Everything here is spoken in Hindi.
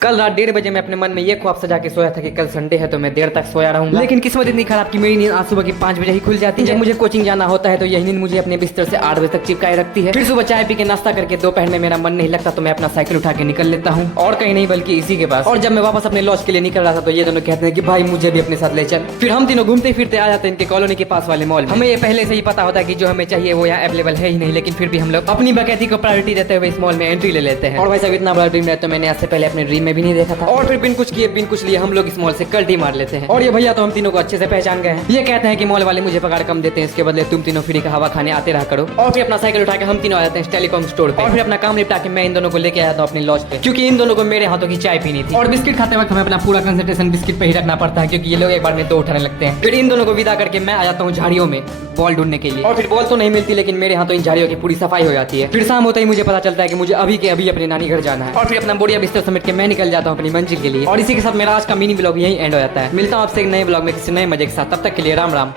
कल रात 1:30 मैं अपने मन में ये ख्वाब सजा के सोया था कि कल संडे है तो मैं देर तक सोया रहूंगा। लेकिन किस्मत इतनी खराब कि मेरी नींद आज सुबह की 5 बजे ही खुल जाती है। जब मुझे कोचिंग जाना होता है तो यही नींद मुझे अपने बिस्तर से 8 बजे तक चिपकाए रखती है। फिर सुबह चाय पी के नाश्ता करके दोपहर में मेरा मन नहीं लगता तो मैं अपना साइकिल उठा के निकल लेता हूँ, और कहीं नहीं बल्कि इसी के पास। और जब मैं वापस अपने लॉज के लिए निकल रहा था तो ये दोनों कहते हैं कि भाई मुझे भी अपने साथ ले चल। फिर हम तीनों घूमते फिरते आ जाते हैं इनके कॉलोनी के पास वाले मॉल में। हमें ये पहले से ही पता होता है कि जो हमें चाहिए वो यहाँ अवेलेबल है ही नहीं, लेकिन फिर भी हम लोग अपनी बकैती को प्रायोरिटी देते हुए इस मॉल में एंट्री ले लेते हैं। और भाई साहब इतना बड़ा ड्रीम है तो मैंने आज से पहले अपने ड्रीम में भी नहीं देखा था। और फिर बिन कुछ किए बिन कुछ लिए हम लोग इस मॉल से कल्टी मार लेते हैं। और ये भैया तो हम तीनों को अच्छे से पहचान गए हैं। ये कहते हैं कि मॉल वाले मुझे पगार कम देते हैं, इसके बदले तुम तीनों फ्री का हवा खाने आते रहा करो। और फिर अपना साइकिल उठा के हम तीनों आ जाते हैं टेलीकॉम स्टोर पे। और फिर अपना काम निपटा के मैं इन दोनों को लेके आया था अपनी लॉज पे, क्योंकि इन दोनों को मेरे हाथों की चाय पीनी थी। और बिस्किट खाते वक्त हमें अपना पूरा कंसंट्रेशन बिस्किट पे ही रखना पड़ता है, क्योंकि ये लोग एक बार में 2 उठाने लगते हैं। फिर इन दोनों को विदा करके मैं आ जाता हूँ झाड़ियों में बॉल ढूंढने के लिए। और फिर बॉल तो नहीं मिलती, लेकिन मेरे हाथों इन झाड़ियों की पूरी सफाई हो जाती है। फिर शाम होता ही मुझे पता चलता है कि मुझे अभी के अभी अपने नानी घर जाना है। और फिर अपना बोरिया बिस्तर समेट के मैं निकल जाता हूँ अपनी मंजिल के लिए। और इसी के साथ मेरा आज का मिनी ब्लॉग यही एंड हो जाता है। मिलता हूँ आपसे एक नए ब्लॉग में किसी नए मजे के साथ। तब तक के लिए राम राम।